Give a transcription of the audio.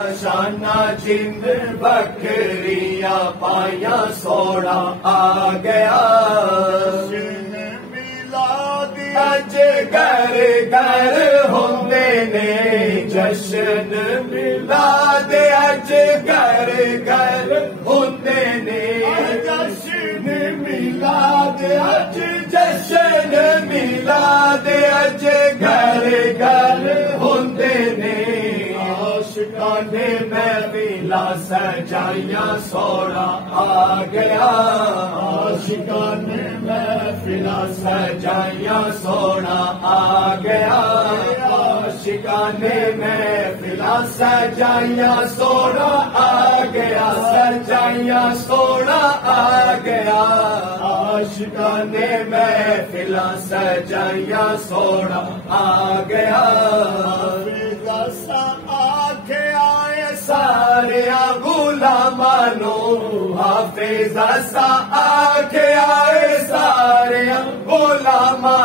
शाना जिंद बकरियां पाया सोना आ गया। अज घर घर होंदे ने जश्न मिलाद, अज घर घर होंदे ने जश्न मिलाद, अज जश्न मिलाद, अज घर घर होंदे ने। आशिकाने महफिला सजाइया सोना आ गया। आशिकाने महफिला सजाइया सोना आ गया। आशिकाने महफिला सजाइया सोना आ गया। सजाइया सोना आ गया। आशिकाने महफिला सजाइया सोना आ गया। आखे आए सारे गुलामानो हाफिज़ सा आखे आए सारे गुलामा